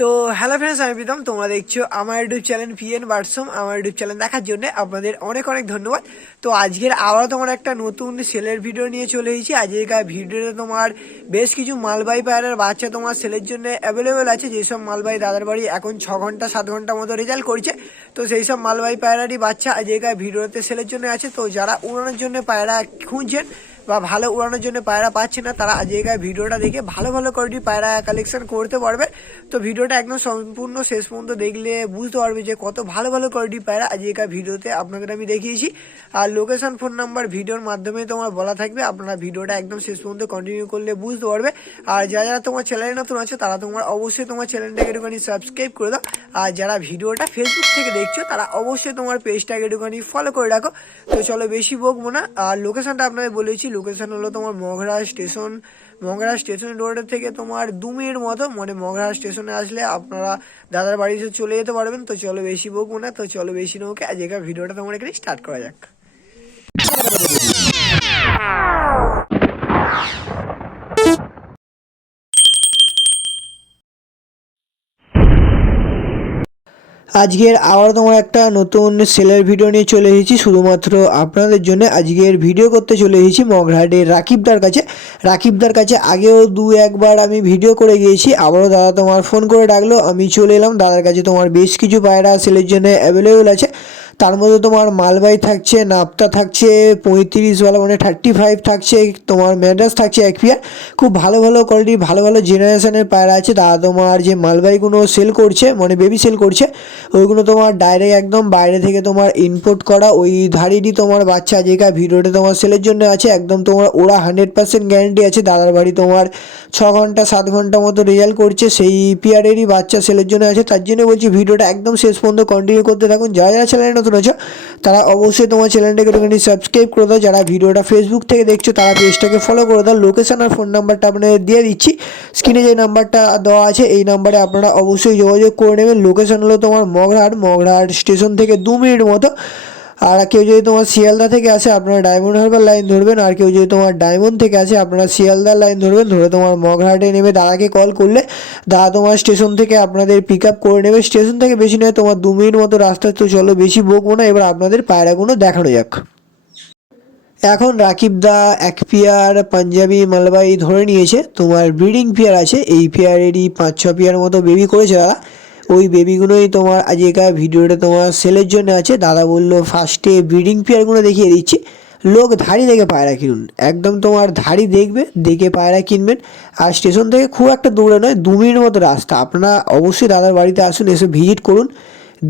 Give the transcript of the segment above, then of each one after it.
তো hello friends, আমি প্রীতম। তোমরা দেখছো আমার ইউটিউব চ্যানেল পিএন বার্সম। আমার ইউটিউব চ্যানেল দেখার জন্য আপনাদের অনেক অনেক ধন্যবাদ। তো আজকের আবারও তোমার একটা নতুন সেলের ভিডিও নিয়ে চলে এসেছি। আজকের ভিডিওতে তোমার বেশ কিছু মালবাহী পায়রার বাচ্চা তোমার সেলের জন্য অ্যাভেলেবেল আছে। যেসব মালবাহী দাদার বাড়ি এখন 6 ঘন্টা 7 ঘন্টা মতো রেজাল্ট করছে, তো সেই সব মালবাহী পায়রারই বাচ্চা আজকের ভিডিওতে সেলের জন্য আছে। তো যারা উড়ানোর জন্য পায়রা খুঁজছেন বা ভালো উড়ানোর জন্য পায়রা পাচ্ছে না, তারা আজকের ভিডিওটা দেখে ভালো ভালো কোয়ালিটির পায়রা কালেকশন করতে পারবে। তো ভিডিওটা একদম সম্পূর্ণ শেষ পর্যন্ত দেখলে বুঝতে পারবে যে কত ভালো ভালো কোয়ালিটির পায়রা আজকের ভিডিওতে আপনাদের আমি দেখিয়েছি। আর লোকেশন, ফোন নাম্বার ভিডিওর মাধ্যমে তোমার বলা থাকবে। আপনারা ভিডিওটা একদম শেষ পর্যন্ত কন্টিনিউ করলে বুঝতে পারবে। আর যারা যারা তোমার চ্যানেলে নতুন আছে তারা তোমার অবশ্যই তোমার চ্যানেলটাকে একটুখানি সাবস্ক্রাইব করে দাও। আর যারা ভিডিওটা ফেসবুক থেকে দেখছো তারা অবশ্যই তোমার পেজটাকে একটুখানি ফলো করে রাখো। তো চলো বেশি বকবো না। আর লোকেশনটা আপনাদের বলেছি, লোকেশন হলো তোমার মগরা স্টেশন রোডের থেকে তোমার 2 মিনিট মতো, মানে মগরা স্টেশনে আসলে আপনারা দাদার বাড়িতে চলে যেতে পারবেন। তো চলো বেশি বকবো না, তো চলো বেশি নৌকে আজকের ভিডিওটা তোমার এখানে স্টার্ট করা যাক। আজকের আবার তোমার একটা নতুন সেলের ভিডিও নিয়ে চলে এসেছি শুধুমাত্র আপনাদের জন্য। আজকের ভিডিও করতে চলে এসেছি মগরাহাটের রাকিবদার কাছে আগেও 2-1 বার আমি ভিডিও করে গিয়েছি। আবারও দাদা তোমার ফোন করে ডাকলো, আমি চলে এলাম দাদার কাছে। তোমার বেশ কিছু পায়রা সেলের জন্য অ্যাভেলেবেল আছে। তার মধ্যে তোমার মালবাহী থাকছে, নাপ্তা থাকছে 35 মানে 35 থাকছে, তোমার ম্যাড্রাস থাকছে 1 পেয়ার। খুব ভালো ভালো কোয়ালিটি, ভালো ভালো জেনারেশনের পায়রা আছে। দাদা তোমার যে মালবাহীগুলো সেল করছে, মানে বেবি সেল করছে, ওইগুলো তোমার ডাইরেক্ট একদম বাইরে থেকে তোমার ইনপোর্ট করা ওই ধাড়িরই তোমার বাচ্চা যেটা ভিডিওটা তোমার সেলের জন্য আছে। একদম তোমার ওরা 100% গ্যারেন্টি আছে। দাদার বাড়ি তোমার 6 ঘন্টা 7 ঘন্টা মতো রেজাল্ট করছে, সেই পেয়ারেরই বাচ্চা সেলের জন্য আছে। তার জন্য বলছি ভিডিওটা একদম শেষ পর্যন্ত কন্টিনিউ করতে থাকুন। যারা যারা চ্যানেলে নতুন আছো তারা অবশ্যই তোমার চ্যানেলটাকে একটুখানি সাবস্ক্রাইব করে দাও। যারা ভিডিওটা ফেসবুক থেকে দেখছো তারা পেজটাকে ফলো করে দাও। লোকেশন আর ফোন নাম্বারটা আপনাদের দিয়ে দিচ্ছি। স্ক্রিনে যে নাম্বারটা দেওয়া আছে এই নাম্বারে আপনারা অবশ্যই যোগাযোগ করে নেবেন। লোকেশন হলো তোমার মগরাহাট স্টেশন থেকে 2 মিনিট মতো। আর কেউ যদি তোমার শিয়ালদা থেকে আসে আপনারা ডায়মন্ড হারবার লাইন ধরবেন, আর কেউ যদি তোমার ডায়মন্ড থেকে আসে আপনারা শিয়ালদার লাইন ধরবেন। ধরে তোমার মগরাহাটে নেমে দাদাকে কল করলে দাদা তোমার স্টেশন থেকে আপনাদের পিক আপ করে নেবে। স্টেশন থেকে বেশি নয়, তোমার 2 মিনিট মতো রাস্তা। তো চলো বেশি বকবো না, এবার আপনাদের পায়রাগুলো দেখানো যাক। এখন রাকিবদা 1 পেয়ার পাঞ্জাবি মালবাহী ধরে নিয়েছে। তোমার ব্রিডিং পেয়ার আছে, এই পেয়ারেরই 5-6 পেয়ার মতো বেবি করেছে দাদা। ওই বেবিগুলোই তোমার আজকের ভিডিওটা তোমার সেলের জন্য আছে। দাদা বললো ফার্স্টে ব্রিডিং পেয়ারগুলো দেখিয়ে দিচ্ছি। লোক ধাড়ি দেখে পায়রা কিনুন, একদম তোমার ধাড়ি দেখবে, দেখে পায়রা কিনবেন। আর স্টেশন থেকে খুব একটা দূরে নয়, 2 মিনিট মতো রাস্তা। আপনারা অবশ্যই দাদার বাড়িতে আসুন, এসে ভিজিট করুন,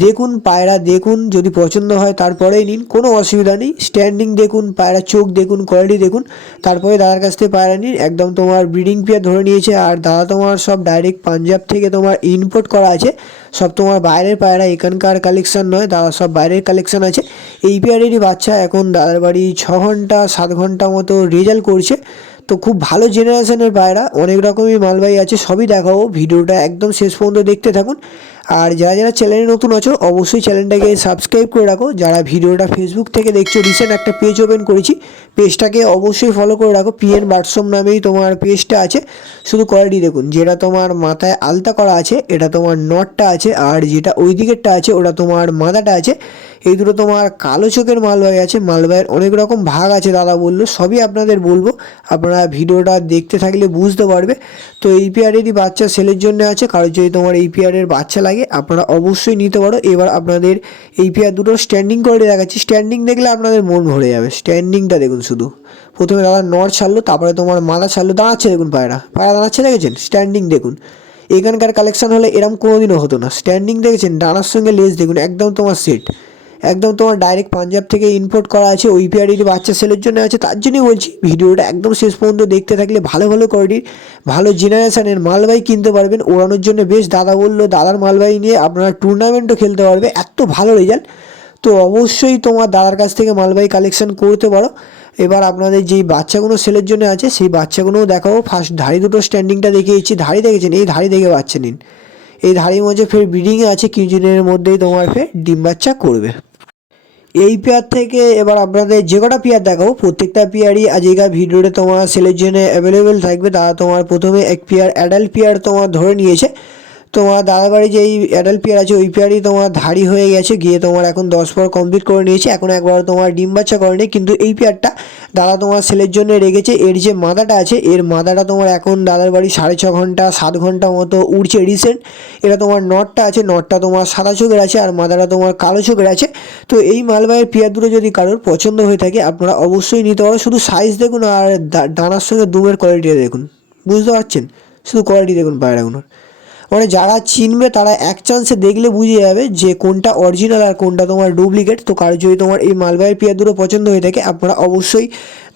দেখুন পায়রা দেখুন, যদি পছন্দ হয় তারপরেই নিন, কোনো অসুবিধা নেই। স্ট্যান্ডিং দেখুন, পায়রা চোখ দেখুন, কোয়ালিটি দেখুন, তারপরে দাদার কাছ থেকে পায়রা নিন। একদম তোমার ব্রিডিং পেয়ার ধরে নিয়েছে। আর দাদা তোমার সব ডাইরেক্ট পাঞ্জাব থেকে তোমার ইম্পোর্ট করা আছে, সব তোমার বাইরের পায়রা, এখানকার কালেকশন নয়, দাদা সব বাইরের কালেকশন আছে। এই পেয়ারেরই বাচ্চা এখন দাদার বাড়ি 6 ঘন্টা 7 ঘন্টা মতো রেজাল্ট করছে। তো খুব ভালো জেনারেশনের পায়রা, অনেক রকমই মালবাহী আছে, সবই দেখাবো। ভিডিওটা একদম শেষ পর্যন্ত দেখতে থাকুন। আর যারা যারা চ্যানেলে নতুন আছো অবশ্যই চ্যানেলটাকে সাবস্ক্রাইব করে রাখো। যারা ভিডিওটা ফেসবুক থেকে দেখছো, রিসেন্ট একটা পেজ ওপেন করেছি, পেজটাকে অবশ্যই ফলো করে রাখো। পিএন বার্সম নামেই তোমার পেজটা আছে। শুধু কোয়ালিটি দেখুন, যেটা তোমার মাথায় আলতা করা আছে এটা তোমার নটটা আছে, আর যেটা ওই দিকেরটা আছে ওটা তোমার মাথাটা আছে। এই দুটো তোমার কালো চোখের মালবাহী আছে। মালবাহীর অনেক রকম ভাগ আছে দাদা বললো, সবই আপনাদের বলবো, আপনারা ভিডিওটা দেখতে থাকলে বুঝতে পারবে। তো এই পেয়ারেরই বাচ্চা সেলের জন্য আছে। কারোর যদি তোমার এই পেয়ারের বাচ্চা লাগে আপনারা অবশ্যই নিতে পারো। এবার আপনাদের এই পেয়ার দুটো স্ট্যান্ডিং করে দেখাচ্ছি। স্ট্যান্ডিং দেখলে আপনাদের মন ভরে যাবে। স্ট্যান্ডিংটা দেখুন শুধু। প্রথমে দাদা নড় ছাড়লো, তারপরে তোমার মাথা ছাড়লো, দাঁড়াচ্ছে দেখুন পায়রা দাঁড়াচ্ছে, দেখেছেন? স্ট্যান্ডিং দেখুন। এখানকার কালেকশন হলে এরম কোনোদিনও হতো না। স্ট্যান্ডিং দেখেছেন, ডানার সঙ্গে লেজ দেখুন, একদম তোমার সেট, একদম তোমার ডাইরেক্ট পাঞ্জাব থেকে ইম্পোর্ট করা আছে। ওই পেয়ারেরই বাচ্চা সেলের জন্য আছে। তার জন্যই বলছি ভিডিওটা একদম শেষ পর্যন্ত দেখতে থাকলে ভালো ভালো কোয়ালিটির ভালো জেনারেশনের মালবাহী কিনতে পারবেন। ওড়ানোর জন্য বেশ। দাদা বললো দাদার মালবাহী নিয়ে আপনারা টুর্নামেন্টও খেলতে পারবে, এত ভালো রেজাল্ট। তো অবশ্যই তোমার দাদার কাছ থেকে মালবাহী কালেকশন করতে পারো। এবার আপনাদের যেই বাচ্চাগুলো সেলের জন্য আছে সেই বাচ্চাগুলোও দেখাবো। ফার্স্ট ধাড়ি দুটো স্ট্যান্ডিংটা দেখিয়েছি। ধাড়ি দেখেছেন? এই ধাড়ি দেখে বাচ্চা নিন। এই ধাড়ির মধ্যে ফের ব্রিডিংয়ে আছে, কিছুদিনের মধ্যেই তোমার ফের ডিম বাচ্চা করবে। এই পেয়ার থেকে এবার আপনাদের যে কটা পেয়ার দেখাবো প্রত্যেকটা পেয়ারই আজকের ভিডিওতে তোমার সেলের জন্য অ্যাভেলেবেল থাকবে। তারা তোমার প্রথমে 1 পেয়ার অ্যাডাল্ট পেয়ার তোমার ধরে নিয়েছে। তোমার দাদার বাড়ি যেই অ্যাডাল্ট পেয়ার আছে ওই পেয়ারই তোমার ধাড়ি হয়ে গেছে, গিয়ে তোমার এখন 10 পর কমপ্লিট করে নিয়েছে, এখন একবার তোমার ডিম বাচ্চা করেনি। কিন্তু এই পেয়ারটা দাদা তোমার সেলের জন্য রেখেছে। এর যে মাদাটা আছে, এর মাদাটা তোমার এখন দাদার বাড়ি 6.5 ঘন্টা 7 ঘন্টা মতো উড়ছে রিসেন্ট। এটা তোমার নটটা আছে, নটটা তোমার সাদা চোখের আছে আর মাদাটা তোমার কালো চোখের আছে। তো এই মালবাইয়ের পেয়ার দুটো যদি কারোর পছন্দ হয়ে থাকে আপনারা অবশ্যই নিতে পারো। শুধু সাইজ দেখুন আর ডানার সঙ্গে দুমের কোয়ালিটিটা দেখুন, বুঝতে পারছেন? শুধু কোয়ালিটি দেখুন পায়রাগুলোর। মানে যারা চিনবে তারা এক চান্সে দেখলে বুঝে যাবে যে কোনটা অরিজিনাল আর কোনটা তোমার ডুপ্লিকেট। তো কারো যদি তোমার এই মালবাইয়ের পেয়ার দুটো পছন্দ হয়ে থাকে আপনারা অবশ্যই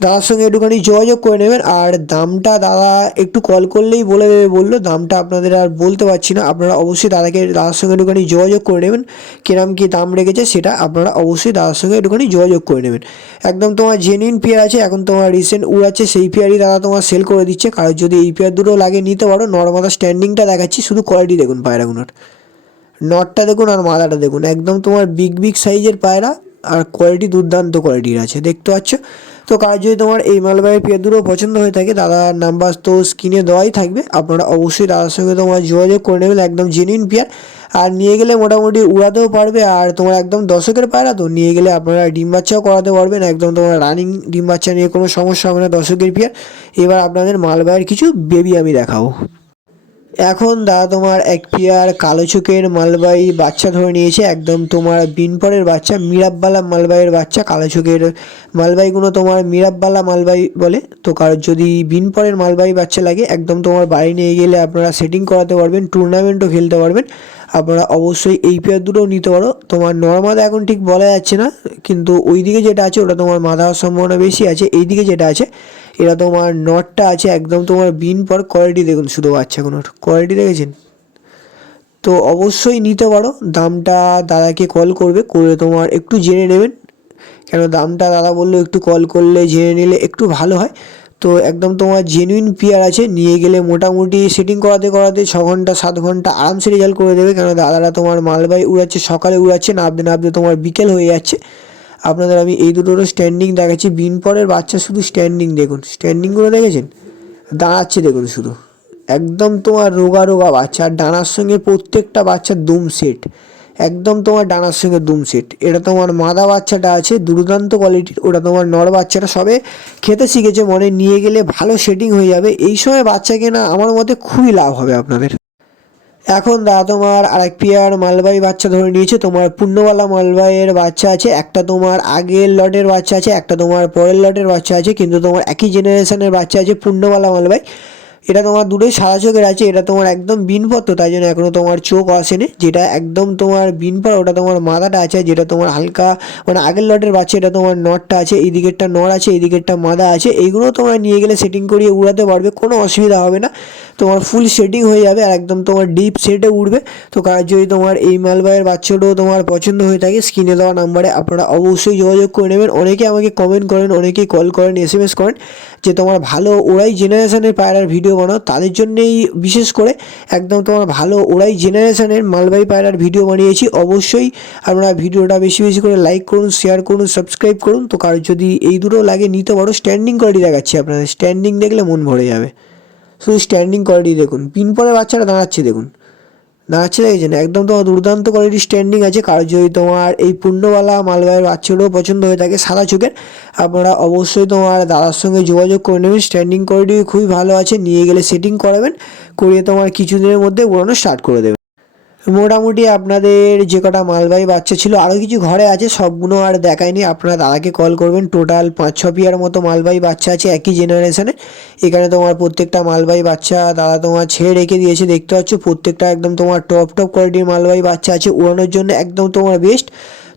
দাদার সঙ্গে একটুখানি যোগাযোগ করে নেবেন। আর দামটা দাদা একটু কল করলেই বলে দেবে বললো, দামটা আপনাদের আর বলতে পারছি না। আপনারা অবশ্যই দাদার সঙ্গে একটুখানি যোগাযোগ করে নেবেন, কিরম কী দাম রেখেছে সেটা আপনারা অবশ্যই দাদার সঙ্গে একটুখানি যোগাযোগ করে নেবেন। একদম তোমার জেনুইন পেয়ার আছে, এখন তোমার রিসেন্ট উড়াচ্ছে সেই পেয়ারই দাদা তোমার সেল করে দিচ্ছে। কারোর যদি এই পেয়ার দুটো লাগে নিতে পারো। নর্মাল স্ট্যান্ডিংটা দেখাচ্ছি, শুধু কোয়ালিটি দেখুন পায়রাগুলোর। নটটা দেখুন আর মাদাটা দেখুন, একদম তোমার বিগ সাইজের পায়রা আর কোয়ালিটি দুর্দান্ত কোয়ালিটির আছে, দেখতে পাচ্ছ। তো কার যদি তোমার এই মালবাইয়ের পেয়ার দুটো পছন্দ হয়ে থাকে দাদার নাম্বার তো স্ক্রিনে দেওয়াই থাকবে, আপনারা অবশ্যই দাদার সঙ্গে তোমার যোগাযোগ করে নেবেন। একদম জেনুইন পেয়ার, আর নিয়ে গেলে মোটামুটি উড়াতেও পারবে। আর তোমার একদম দশকের পায়রা তো নিয়ে গেলে আপনারা ডিম বাচ্চাও করাতে পারবেন। একদম তোমার রানিং ডিম বাচ্চা নিয়ে কোনো সমস্যা হবে না, দশকের পেয়ার। এবার আপনাদের মালবাইয়ের কিছু বেবি আমি দেখাবো। এখন দাদা তোমার এক পেয়ার কালো চোখের মালবাই বাচ্চা ধরে নিয়েছে, একদম তোমার বিনপরের বাচ্চা, মিরাববালা মালবাইয়ের বাচ্চা। কালো চোখের মালবাইগুলো তোমার মিরাববালা মালবাই বলে। তো কারোর যদি বিনপরের মালবাই বাচ্চা লাগে একদম তোমার বাড়ি নিয়ে গেলে আপনারা সেটিং করাতে পারবেন, টুর্নামেন্টও খেলতে পারবেন। আপনারা অবশ্যই এই পেয়ার দুটোও নিতে পারো। তোমার নর্মাল এখন ঠিক বলা যাচ্ছে না, কিন্তু ওই দিকে যেটা আছে ওটা তোমার মাথা হওয়ার সম্ভাবনা বেশি আছে। এই দিকে যেটা আছে এটা তোমার নটটা আছে, একদম তোমার বিন পর কোয়ালিটি দেখুন, শুধু বাচ্চাগুলোর কোয়ালিটি দেখেছেন। তো অবশ্যই নিতে পারো। দামটা দাদাকে কল করবে, করে তোমার একটু জেনে নেবেন, কেন দামটা দাদা বললো একটু কল করলে জেনে নিলে একটু ভালো হয়। তো একদম তোমার জেনুইন পেয়ার আছে, নিয়ে গেলে মোটামুটি সেটিং করাতে করাতে 6 ঘন্টা 7 ঘন্টা আরামসে রেজাল্ট করে দেবে। কেন দাদারা তোমার মালবাই উড়াচ্ছে, সকালে উড়াচ্ছে, নাবতে নাবতে তোমার বিকেল হয়ে যাচ্ছে। আপনাদের আমি এই দুটোরও স্ট্যান্ডিং দেখাচ্ছি। বিনপরের বাচ্চা শুধু স্ট্যান্ডিং দেখুন, স্ট্যান্ডিংগুলো দেখেছেন, দাঁড়াচ্ছে দেখুন শুধু, একদম তোমার রোগা রোগা বাচ্চা। আর ডানার সঙ্গে প্রত্যেকটা বাচ্চার দুম সেট, একদম তোমার ডানার সঙ্গে দুম সেট। এটা তোমার মাদা বাচ্চাটা আছে দুর্দান্ত কোয়ালিটির, ওটা তোমার নর বাচ্চাটা সবে খেতে শিখেছে, মনে নিয়ে গেলে ভালো সেটিং হয়ে যাবে। এই সময় বাচ্চা কেনা আমার মতে খুবই লাভ হবে আপনাদের। এখন দাদা তোমার আরেক পেয়ার মালবাই বাচ্চা ধরে নিয়েছে। তোমার পূর্ণবালা মালবাইয়ের বাচ্চা আছে, একটা তোমার আগের লটের বাচ্চা আছে, একটা তোমার পরের লটের বাচ্চা আছে, কিন্তু তোমার একই জেনারেশনের বাচ্চা আছে পূর্ণবালা মালবাই। এটা তোমার দুটোই সাদা চোখের আছে, এটা তোমার একদম বিনপর, তো তাই জন্য এখনও তোমার চোখ আসেনি। যেটা একদম তোমার বিনপর ওটা তোমার মাদাটা আছে, যেটা তোমার হালকা মানে আগের লটের বাচ্চা। এটা তোমার নটটা আছে, এই দিকেরটা নর আছে, এই দিকেরটা মাদা আছে। এইগুলো তোমরা নিয়ে গেলে সেটিং করিয়ে উড়াতে পারবে, কোনো অসুবিধা হবে না। তোমার ফুল সেটিং হয়ে যাবে আর একদম তোমার ডিপ সেটে উঠবে। তো কার যদি তোমার এই মালবাইয়ের বাচ্চাটাও তোমার পছন্দ হয়ে থাকে স্ক্রিনে দেওয়া নাম্বারে আপনারা অবশ্যই যোগাযোগ করে নেবেন। অনেকে আমাকে কমেন্ট করেন, অনেকেই কল করেন, SMS করেন যে তোমার ভালো ওরাই জেনারেশনের পায়রার ভিডিও বানাও। তাদের জন্যেই বিশেষ করে একদম তোমার ভালো ওরাই জেনারেশনের মালবাই পায়রার ভিডিও বানিয়েছি। অবশ্যই আপনারা ভিডিওটা বেশি বেশি করে লাইক করুন, শেয়ার করুন, সাবস্ক্রাইব করুন। তো কারোর যদি এই দুটো লাগে নিতে পারো। স্ট্যান্ডিং কোয়ালিটি দেখাচ্ছি আপনাদের, স্ট্যান্ডিং দেখলে মন ভরে যাবে। শুধু স্ট্যান্ডিং কোয়ালিটি দেখুন, পিনপরে বাচ্চাটা দাঁড়াচ্ছে দেখুন, দাঁড়াচ্ছে দেখেছেন, একদম তোমার দুর্দান্ত কোয়ালিটি স্ট্যান্ডিং আছে। কারো যদি তোমার এই পূর্ণবালা মালবাইয়ের বাচ্চাটাও পছন্দ হয়ে থাকে সাদা চোখের, আপনারা অবশ্যই তোমার দাদার সঙ্গে যোগাযোগ করে নেবেন। স্ট্যান্ডিং কোয়ালিটি খুবই ভালো আছে, নিয়ে গেলে সেটিং করাবেন, করিয়ে তোমার কিছুদিনের মধ্যে উড়ানো স্টার্ট করে দেবেন। মোটামুটি আপনাদের যে কটা মালবাহী বাচ্চা ছিল, আরও কিছু ঘরে আছে, সবগুলো আর দেখায়নি। আপনারা দাদাকে কল করবেন। টোটাল 5-6 পেয়ার মতো মালবাহী বাচ্চা আছে একই জেনারেশনে। এখানে তোমার প্রত্যেকটা মালবাহী বাচ্চা দাদা তোমার ছেড়ে রেখে দিয়েছে, দেখতে পাচ্ছ। প্রত্যেকটা একদম তোমার টপ কোয়ালিটির মালবাহী বাচ্চা আছে, উড়ানোর জন্য একদম তোমার বেস্ট।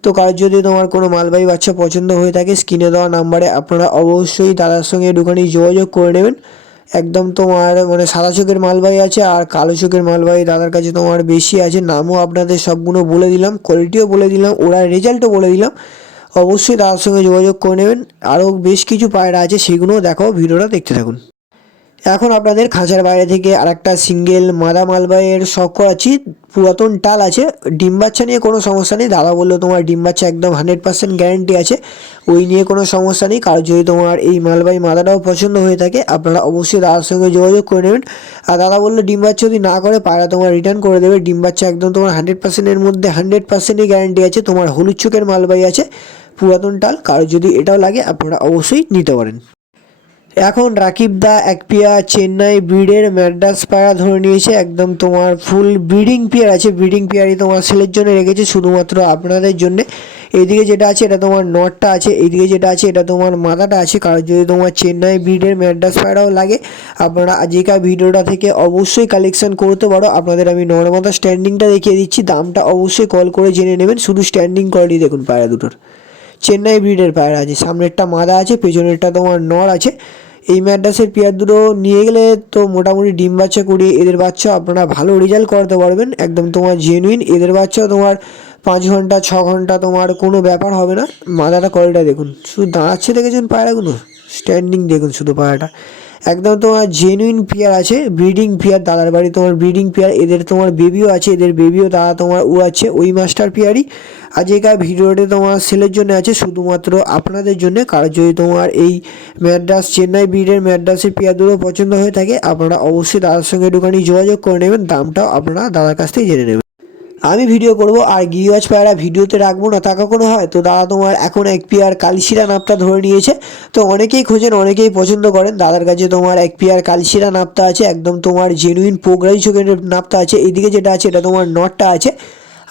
তো কারোর যদি তোমার কোনো মালবাহী বাচ্চা পছন্দ হয়ে থাকে স্ক্রিনে দেওয়া নাম্বারে আপনারা অবশ্যই দাদার সঙ্গে একটুখানি যোগাযোগ করে নেবেন। একদম তোমার মানে সাদা চোখের মালবাহী আছে আর কালো চোখের মালবাহী দাদার কাছে তোমার বেশি আছে। নামও আপনাদের সবগুলো বলে দিলাম, কোয়ালিটিও বলে দিলাম, ওরা রেজাল্টও বলে দিলাম। অবশ্যই দাদার সঙ্গে যোগাযোগ করে নেবেন। আরও বেশ কিছু পায়রা আছে, সেগুলোও দেখো, ভিডিওটা দেখতে থাকুন। এখন আপনাদের খাঁচার বাইরে থেকে আরেকটা সিঙ্গেল মাদা মালবাইয়ের শখ করাচ্ছি। পুরাতন টাল আছে, ডিম বাচ্চা নিয়ে কোনো সমস্যা নেই। দাদা বললো তোমার ডিম বাচ্চা একদম 100% গ্যারেন্টি আছে, ওই নিয়ে কোনো সমস্যা নেই। কারণ যদি তোমার এই মালবাই মাদাটাও পছন্দ হয়ে থাকে আপনারা অবশ্যই দাদার সঙ্গে যোগাযোগ করে নেবেন। আর দাদা বললো ডিম বাচ্চা যদি না করে পায়রা তোমার রিটার্ন করে দেবে। ডিম বাচ্চা একদম তোমার 100%-এর মধ্যে 100%ই গ্যারেন্টি আছে। তোমার হলুদ চোখের মালবাই আছে, পুরাতন টাল। কারো যদি এটাও লাগে আপনারা অবশ্যই নিতে পারেন। এখন রাকিব দা এক পেয়ার চেন্নাই ব্রিডের ম্যাড্রাস পায়রা ধরে নিয়েছে, একদম তোমার ফুল ব্রিডিং পেয়ার আছে। ব্রিডিং পেয়ারই তোমার সেলের জন্য রেখেছে শুধুমাত্র আপনাদের জন্য। এইদিকে যেটা আছে এটা তোমার নটটা আছে, এইদিকে যেটা আছে এটা তোমার মাদাটা আছে। কারণ যদি তোমার চেন্নাই ব্রিডের ম্যাড্রাস পায়রাও লাগে আপনারা আজকের ভিডিওটা থেকে অবশ্যই কালেকশন করতে পারো। আপনাদের আমি নর্মাদা স্ট্যান্ডিংটা দেখিয়ে দিচ্ছি, দামটা অবশ্যই কল করে জেনে নেবেন। শুধু স্ট্যান্ডিং কোয়ালিটি দেখুন পায়রা দুটোর, চেন্নাই ব্রিডের পায়রা আছে। সামনেরটা মাদা আছে, পেছনেরটা তোমার নর আছে। এই ম্যাড্রাসের পেয়ার দুটো নিয়ে গেলে তো মোটামুটি ডিম বাচ্চা করিয়ে এদের বাচ্চা আপনারা ভালো রেজাল্ট করাতে পারবেন। একদম তোমার জেনুইন এদের বাচ্চা তোমার 5 ঘন্টা 6 ঘন্টা তোমার কোনো ব্যাপার হবে না। মাদাটা কোয়ালিটি দেখুন, শুধু দাঁড়াচ্ছে দেখেছেন পায়রাগুলো, স্ট্যান্ডিং দেখুন শুধু পায়রাটা। একদম তোমার জেনুইন পেয়ার আছে, ব্রিডিং পেয়ার। দাদার বাড়ি তোমার ব্রিডিং পেয়ার, এদের তোমার বেবিও আছে, এদের বেবিও দাদা তোমার উড়াচ্ছে ওই মাস্টার পেয়ারই। আজকের ভিডিওটি তোমার সেলের জন্য আছে, শুধুমাত্র আপনাদের জন্য। কারণ যদি তোমার এই ম্যাড্রাস চেন্নাই ব্রিডের ম্যাড্রাসের পেয়ার দুটো পছন্দ হয়ে থাকে আপনারা অবশ্যই দাদার সঙ্গে দোকানে যোগাযোগ করে নেবেন। দামটাও আপনারা দাদার কাছ থেকে জেনে নেবেন। আমি ভিডিও করব আর গিরিবাজ পায়রা ভিডিওতে রাখবো না তা কখনো হয়। তো দাদা তোমার এখন এক পেয়ার কালশিরা নাপটা ধরে নিয়েছে। তো অনেকেই খোঁজেন, অনেকেই পছন্দ করেন। দাদার কাছে তোমার এক পেয়ার কালশিরা নাপটা আছে, একদম তোমার জেনুইন পোগরাই চোখের নাপটা আছে। এইদিকে যেটা আছে এটা তোমার নটটা আছে,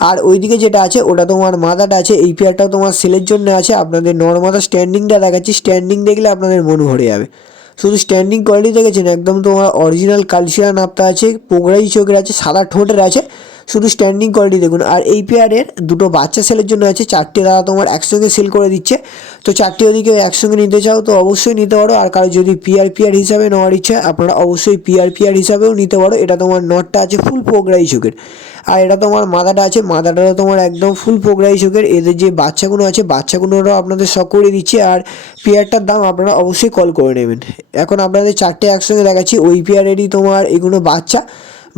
আর ওইদিকে যেটা আছে ওটা তোমার মাদাটা আছে। এই পেয়ারটাও তোমার সেলের জন্য আছে। আপনাদের নর্মাদা স্ট্যান্ডিংটা দেখাচ্ছি, স্ট্যান্ডিং দেখলে আপনাদের মন ভরে যাবে। শুধু স্ট্যান্ডিং কোয়ালিটি দেখেছেন, একদম তোমার অরিজিনাল কালশিরা নাপটা আছে, পোগরাই চোখের আছে, সাদা ঠোঁটের আছে। শুধু স্ট্যান্ডিং কোয়ালিটি দেখুন। আর এই পেয়ারের দুটো বাচ্চা সেলের জন্য আছে, 4টে দাদা তোমার একসঙ্গে সেল করে দিচ্ছে। তো 4টে ওদিকে একসঙ্গে নিতে চাও তো অবশ্যই নিতে পারো। আর কারো যদি পিয়ার হিসাবে নেওয়ার ইচ্ছা আপনারা অবশ্যই পিয়ার হিসাবেও নিতে পারো। এটা তোমার নটটা আছে ফুল পোগরাই চোখের, আর এটা তোমার মাদাটা আছে, মাদাটাও তোমার একদম ফুল পোগরাই চোখের। এদের যে বাচ্চাগুলো আছে বাচ্চাগুলোরও আপনাদের শখ করে দিচ্ছে। আর পেয়ারটার দাম আপনারা অবশ্যই কল করে নেবেন। এখন আপনাদের 4টে একসঙ্গে দেখাচ্ছি। ওই পেয়ারেরই তোমার এগুলো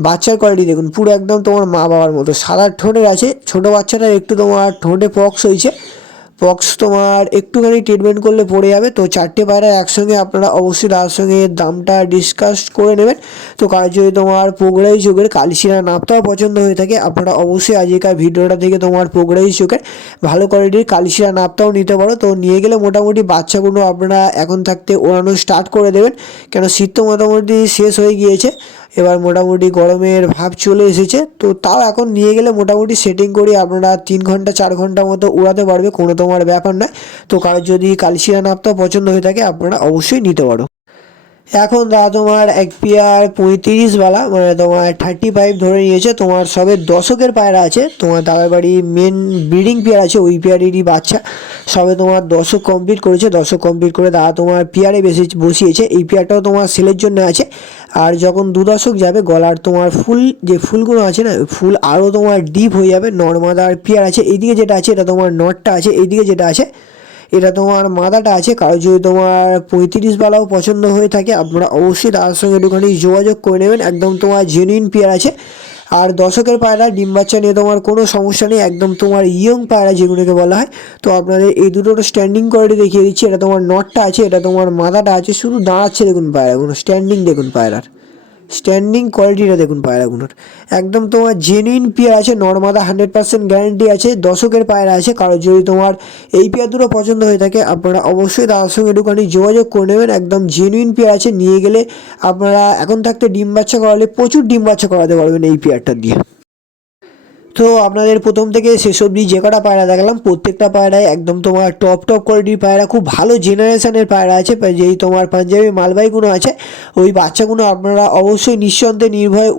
বাচ্চার কোয়ালিটি দেখুন, পুরো একদম তোমার মা বাবার মতো সাদা ঠোঁটের আছে। ছোটো বাচ্চাটার একটু তোমার ঠোঁটে পক্স হয়েছে, পক্স তোমার একটুখানি ট্রিটমেন্ট করলে পড়ে যাবে। তো 4টে পায়রা একসঙ্গে আপনারা অবশ্যই তার সঙ্গে দামটা ডিসকাস করে নেবেন। তো কার যদি তোমার পোগরাই চোখের কালশিরা নাপটাও পছন্দ হয়ে থাকে আপনারা অবশ্যই আজকের ভিডিওটা থেকে তোমার পোগরাই চোখের ভালো কোয়ালিটির কালশিরা নাপটাও নিতে পারো। তো নিয়ে গেলে মোটামুটি বাচ্চাগুলো আপনারা এখন থাকতে ওড়ানো স্টার্ট করে দেবেন, কেন শীত তো মোটামুটি শেষ হয়ে গিয়েছে, এবার মোটামুটি গরমের ভাব চলে এসেছে। তো তাও এখন নিয়ে গেলে মোটামুটি সেটিং করে আপনারা 3 ঘন্টা 4 ঘন্টা মতো উড়াতে পারবে, কোনো তোমার ব্যাপার নয়। তো কারোর যদি কালশিরা নাপটা পছন্দ হয়ে থাকে আপনারা অবশ্যই নিতে পারো। এখন দাদা তোমার এক পেয়ার 35 মানে তোমার 35 ধরে নিয়েছে। তোমার সবে দশকের পায়রা আছে, তোমার দাদার বাড়ি মেন ব্রিডিং পেয়ার আছে, ওই পেয়ারেরই বাচ্চা সবে তোমার দশক কমপ্লিট করেছে। দশক কমপ্লিট করে দাদা তোমার পেয়ারে বসিয়েছে। এই পেয়ারটাও তোমার সেলের জন্য আছে। আর যখন 2 দশক যাবে গলার তোমার ফুল যে ফুলগুলো আছে না, ফুল আরও তোমার ডিপ হয়ে যাবে। নর্মাদার পেয়ার আছে। এইদিকে যেটা আছে এটা তোমার নটটা আছে, এইদিকে যেটা আছে এটা তোমার মাদাটা আছে। কারো যদি তোমার 35 পছন্দ হয়ে থাকে আপনারা অবশ্যই তার সঙ্গে একটুখানি যোগাযোগ করে নেবেন। একদম তোমার জেনুইন পেয়ার আছে। আর দশকের পায়রা ডিম বাচ্চা নিয়ে তোমার কোনো সমস্যা নেই, একদম তোমার ইয়ং পায়রা যেগুলোকে বলা হয়। তো আপনাদের এই দুটোর স্ট্যান্ডিং কোয়ালিটি দেখিয়ে দিচ্ছি। এটা তোমার নটটা আছে, এটা তোমার মাদাটা আছে, শুধু দাঁড়াচ্ছে দেখুন পায়রাগুলো, স্ট্যান্ডিং দেখুন পায়রার, স্ট্যান্ডিং কোয়ালিটিটা দেখুন পায়রাগুলোর। একদম তোমার জেনুইন পেয়ার আছে, নর্মাদা 100% গ্যারান্টি আছে, দশকের পায়রা আছে। কারো যদি তোমার এই পেয়ার দুটো পছন্দ হয়ে থাকে আপনারা অবশ্যই তার সঙ্গে একটুখানি যোগাযোগ করে নেবেন। একদম জেনুইন পেয়ার আছে, নিয়ে গেলে আপনারা এখন থাকতে ডিম বাচ্চা করালে প্রচুর ডিম বাচ্চা করাতে পারবেন এই পেয়ারটা দিয়ে। তো আপনাদের প্রথম থেকে শেষ অবধি যে কটা পায়রা দেখালাম প্রত্যেকটা পায়রায় একদম তোমার টপ কোয়ালিটির পায়রা, খুব ভালো জেনারেশনের পায়রা আছে। যেই তোমার পাঞ্জাবি মালবাইগুলো আছে ওই বাচ্চাগুলো আপনারা অবশ্যই নিঃসন্দেহে নির্ভয়ে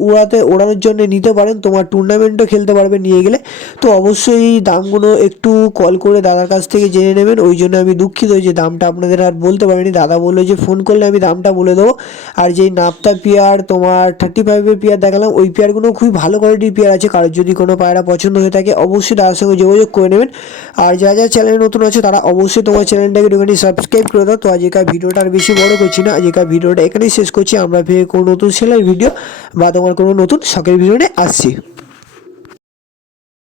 ওড়ানোর জন্য নিতে পারেন। তোমার টুর্নামেন্টও খেলতে পারবে নিয়ে গেলে। তো অবশ্যই দামগুলো একটু কল করে দাদার কাছ থেকে জেনে নেবেন। ওই জন্য আমি দুঃখিত যে দামটা আপনাদের আর বলতে পারিনি। দাদা বললো যে ফোন করলে আমি দামটা বলে দেবো। আর যেই নাপতা পেয়ার তোমার 35-এর পেয়ার দেখালাম ওই পেয়ারগুলো খুবই ভালো কোয়ালিটির পেয়ার আছে। কারোর যদি কোনো পায়রা পছন্দ হয়ে থাকে অবশ্যই তার সঙ্গে যোগাযোগ করে নেবেন। আর যারা যারা চ্যানেলে নতুন আছে তারা অবশ্যই তোমার চ্যানেলটাকে একটুখানি সাবস্ক্রাইব করে দাও। তো আজকের ভিডিওটা আর বেশি বড় করছি না, আজকের ভিডিওটা এখানেই শেষ করছি। আমরা ফের কোনো নতুন সেলের ভিডিও বা তোমার কোনো নতুন শখের ভিডিও নিয়ে আসছি।